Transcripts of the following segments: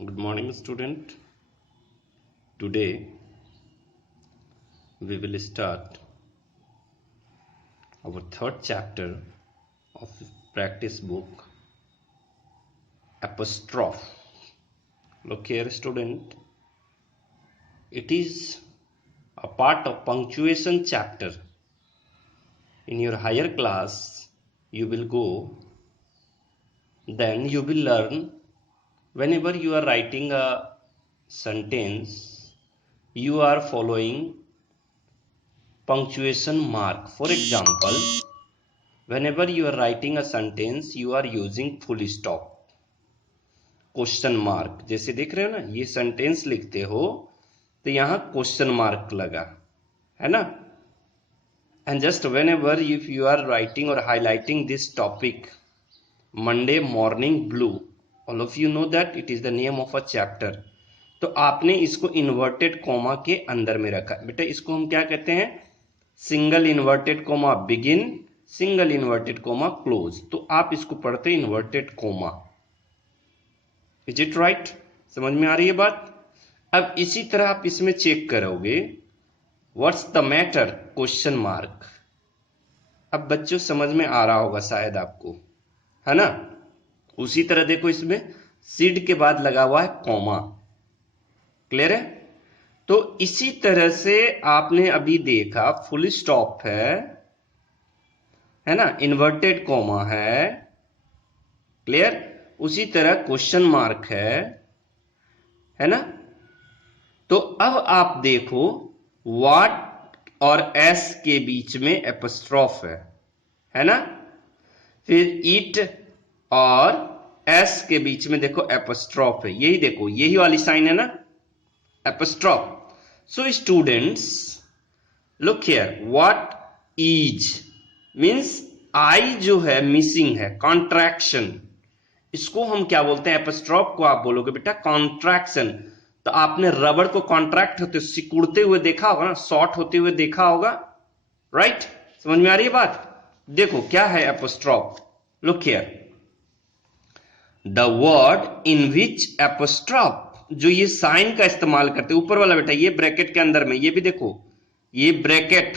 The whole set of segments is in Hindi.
Good morning, student. Today we will start our third chapter of practice book, apostrophe. Look here, student. It is a part of punctuation chapter. In your higher class, you will go. Then you will learn whenever you are writing a sentence, you are following punctuation mark. For example, whenever you are writing a sentence, you are using full stop, question mark. जैसे देख रहे हो ना, ये सेंटेंस लिखते हो तो यहां क्वेश्चन मार्क लगा है ना. And just whenever if you are writing or highlighting this topic, Monday morning blue, all of you know that it is the name of a chapter. तो आपने इसको इन्वर्टेड कोमा के अंदर में रखा. बेटा इसको हम क्या कहते हैं? Single inverted coma begin, single inverted coma close. तो आप इसको पढ़ते inverted coma. Is it right? समझ में आ रही है बात? अब इसी तरह आप इसमें चेक करोगे, what's the matter, question mark. अब बच्चों समझ में आ रहा होगा शायद आपको, है ना. उसी तरह देखो, इसमें सीड के बाद लगा हुआ है कॉमा. क्लियर है? तो इसी तरह से आपने अभी देखा फुल स्टॉप है ना, इन्वर्टेड कॉमा है. क्लियर? उसी तरह क्वेश्चन मार्क है ना. तो अब आप देखो, व्हाट और एस के बीच में एपोस्ट्रोफ है ना. फिर इट और एस के बीच में देखो एपोस्ट्रोफ है. यही देखो, यही वाली साइन है ना, apostrophe. So students look here, what is means I जो है मिसिंग है, कॉन्ट्रैक्शन. इसको हम क्या बोलते हैं? एपोस्ट्रोफ को आप बोलोगे बेटा कॉन्ट्रैक्शन. तो आपने रबड़ को कॉन्ट्रैक्ट होते सिकुड़ते हुए देखा होगा ना, शॉर्ट होते हुए देखा होगा. राइट? समझ में आ रही है बात? देखो क्या है apostrophe. Look here, the word in which apostrophe, जो ये साइन का इस्तेमाल करते, ऊपर वाला बेटा ये ब्रैकेट के अंदर में, ये भी देखो, ये ब्रैकेट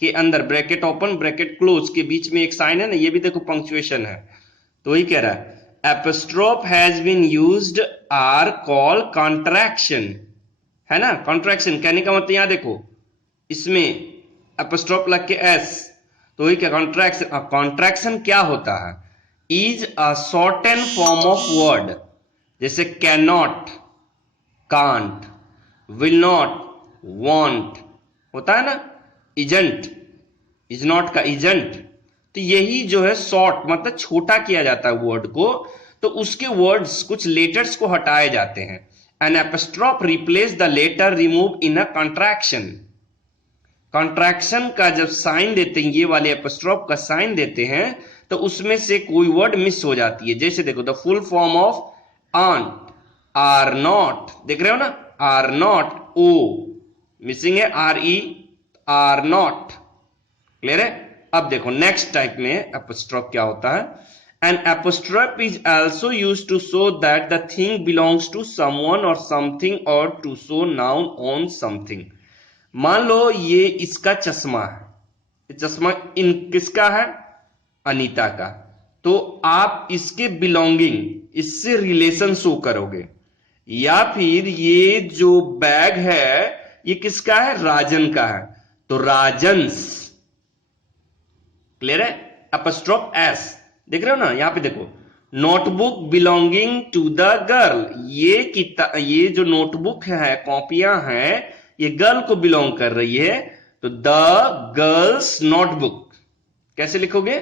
के अंदर, ब्रैकेट ओपन ब्रैकेट क्लोज के बीच में एक साइन है ना, ये भी देखो पंक्चुएशन है. तो वही कह रहा है, apostrophe has been used are call contraction, है ना. कॉन्ट्रैक्शन कहने का मतलब यहां देखो, इसमें एपोस्ट्रोफ लग के एस, तो वही क्या कॉन्ट्रैक्शन. कॉन्ट्रैक्शन क्या होता है? Is a shorten form of word, जैसे can not, can't, will not, won't होता है ना. इजंट, इज नॉट का इजंट. तो यही जो है शॉर्ट मतलब छोटा किया जाता है वर्ड को, तो उसके वर्ड्स कुछ लेटर्स को हटाए जाते हैं. An apostrophe replace the letter remove in a contraction. Contraction का जब साइन देते हैं, ये वाले एपोस्ट्रोफ का साइन देते हैं, तो उसमें से कोई वर्ड मिस हो जाती है. जैसे देखो, the full form of aren't, are not, देख रहे हो ना, आर नॉट, ओ मिसिंग है, are E, are not. Clear है? अब देखो नेक्स्ट टाइप में एपोस्ट्रोफ क्या होता है. An apostrophe is also used to show that the thing belongs to someone or something, or to show noun on something. मान लो ये इसका चश्मा है, ये चश्मा इन किसका है? अनीता का. तो आप इसके बिलोंगिंग, इससे रिलेशन शो करोगे. या फिर ये जो बैग है ये किसका है? राजन का है, तो राजन्स. क्लियर है? Apostrophe S. देख रहे हो ना, यहां पे देखो, notebook belonging to the girl. ये जो नोटबुक है, कॉपियां हैं, ये गर्ल को बिलोंग कर रही है. तो द गर्ल्स नोटबुक कैसे लिखोगे?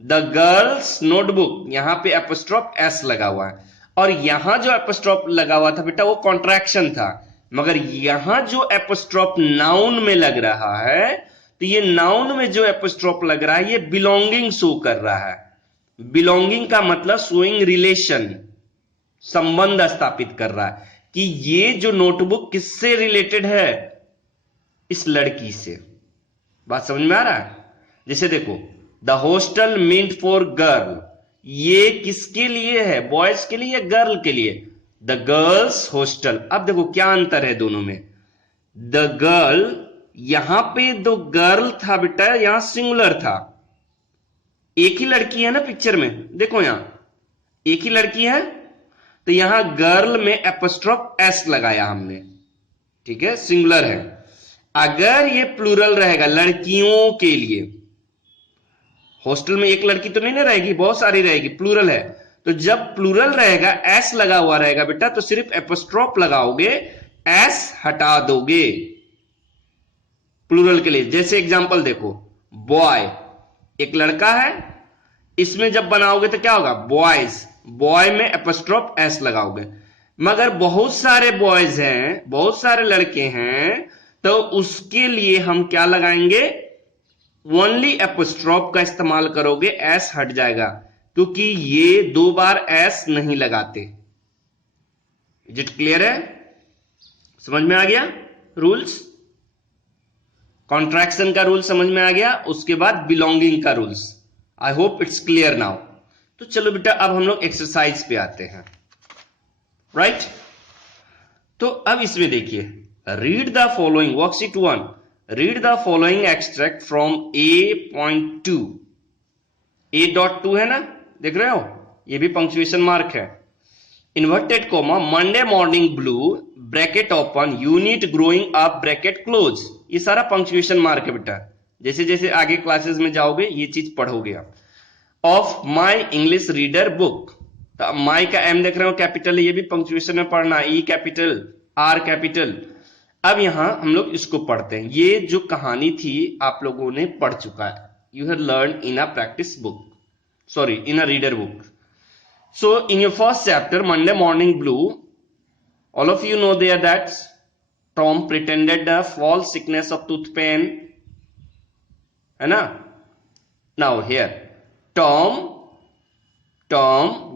The girls notebook. यहां पे एपोस्ट्रोफ एस लगा हुआ है, और यहां जो एपोस्ट्रोफ लगा हुआ था बेटा वो कॉन्ट्रैक्शन था. मगर यहां जो एपोस्ट्रोफ नाउन में लग रहा है, तो ये नाउन में जो एपोस्ट्रोफ लग रहा है, ये बिलोंगिंग शो कर रहा है. बिलोंगिंग का मतलब शोइंग रिलेशन, संबंध स्थापित कर रहा है कि ये जो नोटबुक किससे रिलेटेड है? इस लड़की से. बात समझ में आ रहा है? जैसे देखो, the hostel meant for girl, ये किसके लिए है? बॉयज के लिए या गर्ल के लिए? The girls hostel. अब देखो क्या अंतर है दोनों में। द गर्ल, यहां पे दो गर्ल था बेटा, यहां सिंगुलर था, एक ही लड़की है ना पिक्चर में, देखो यहां एक ही लड़की है, तो यहां गर्ल में एपोस्ट्रोफ एस लगाया हमने, ठीक है, सिंगुलर है। अगर ये प्लूरल रहेगा लड़कियों के लिए, हॉस्टल में एक लड़की तो नहीं ना रहेगी, बहुत सारी रहेगी, प्लूरल है, तो जब प्लूरल रहेगा एस लगा हुआ रहेगा बेटा, तो सिर्फ एपोस्ट्रोफ लगाओगे, एस हटा दोगे प्लूरल के लिए। जैसे एग्जांपल देखो, बॉय, एक लड़का है, इसमें जब बनाओगे तो क्या होगा, बॉयज, बॉय में एपोस्ट्रोफ एस लगाओगे। मगर बहुत सारे बॉयज हैं, बहुत सारे लड़के हैं, तो उसके लिए हम क्या लगाएंगे, ओनली एपोस्ट्रोफ का इस्तेमाल करोगे, एस हट जाएगा, क्योंकि ये दो बार एस नहीं लगाते। इज इट क्लियर है, समझ में आ गया रूल्स? कॉन्ट्रैक्शन का रूल समझ में आ गया, उसके बाद बिलोंगिंग का rules. I hope it's clear now. तो चलो बेटा अब हम लोग एक्सरसाइज पे आते हैं, राइट? तो अब इसमें देखिए, read the following, worksheet 1, read the following extract from A.2। A.2 है ना, देख रहे हो, ये भी पंक्चुएशन मार्क है। Inverted coma, Monday morning blue, bracket open, unit growing up, bracket close. ये सारा पंक्चुएशन मार्क है बेटा, जैसे जैसे आगे क्लासेस में जाओगे ये चीज पढ़ोगे आप। Of my English reader book, तो माई का एम देख रहे हो कैपिटल है, ये भी पंक्चुएशन में पढ़ना, ई कैपिटल, आर कैपिटल। अब यहां हम लोग इसको पढ़ते हैं। ये जो कहानी थी आप लोगों ने पढ़ चुका है, you have learn in a practice book, sorry in a reader book. So in your first chapter, Monday Morning Blue, all of you know there that Tom pretended a false sickness of tooth pain, है ना? Now here, Tom,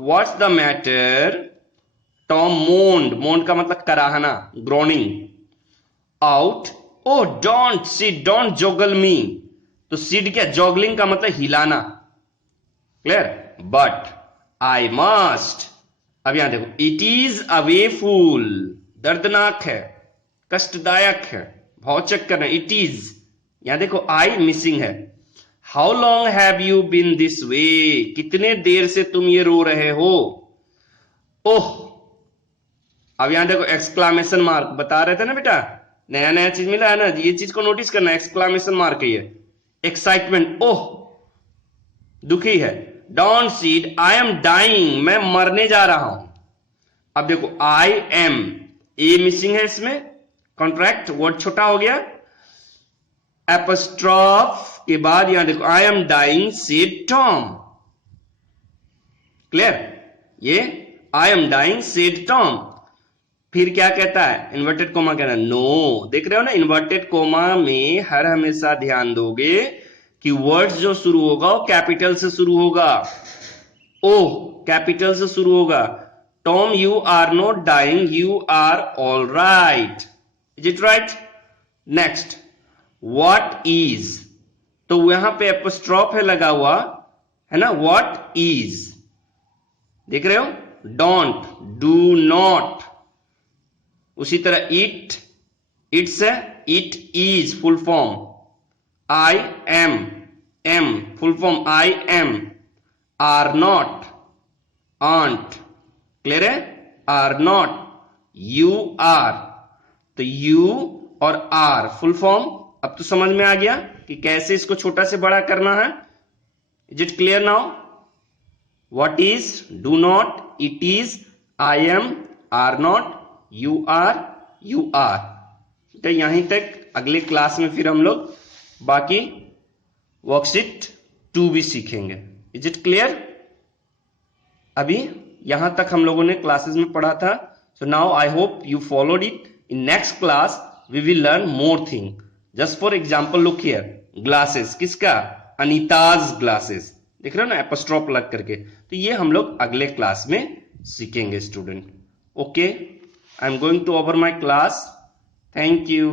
what's the matter? Tom moaned का मतलब कराहना, groaning. Out, oh don't Sid, don't joggle me. तो Sid क्या, joggling का मतलब हिलाना, clear? But I must, अब यहां देखो, इट इज अ वे फूल, दर्दनाक है, कष्टदायक है, भौचक करना, इट इज, यहां देखो आई मिसिंग है। How long have you been this way, कितने देर से तुम ये रो रहे हो। ओह, अब यहां देखो एक्सक्लामेशन मार्क, बता रहे थे ना बेटा, नया नया चीज मिला है ना, ये चीज को नोटिस करना, एक्सक्लामेशन मार्क है ये, एक्साइटमेंट, ओह दुखी है। Don't seed, I am dying, मैं मरने जा रहा हूं। अब देखो आई एम, ए मिसिंग है इसमें, कॉन्ट्रैक्ट वर्ड छोटा हो गया, एपोस्ट्रोफ के बाद यहां देखो I am dying said Tom, clear, ये I am dying said Tom. फिर क्या कहता है, इन्वर्टेड कोमा कहना, नो, देख रहे हो ना, इन्वर्टेड कोमा में हर हमेशा ध्यान दोगे कि वर्ड्स जो शुरू होगा वो कैपिटल से शुरू होगा, ओ कैपिटल से शुरू होगा। Tom you are not dying, you are all right, is it right? Next, what is, तो यहां पे एपोस्ट्रोफ है लगा हुआ है ना, व्हाट इज, देख रहे हो, डोंट, डू नॉट। उसी तरह इट, इट्स है, it is full form, I am, am full form I am, are not, aren't, clear है, are not, you are, तो you और are फुल फॉर्म। अब तो समझ में आ गया कि कैसे इसको छोटा से बड़ा करना है। Is it clear now? What is, do not, it is, I am, are not, you are, you are. तो यहीं तक, अगले क्लास में फिर हम लोग बाकी वर्कशीट 2 भी सीखेंगे। Is it clear? अभी यहां तक हम लोगों ने क्लासेस में पढ़ा था। So now I hope you followed it. In next class we will learn more thing. Just for example look here, glasses, किसका, अनीताज ग्लासेस, देख रहे हो ना एपोस्ट्रोफ लग करके। तो ये हम लोग अगले क्लास में सीखेंगे student. Okay, I am going to over my class. Thank you.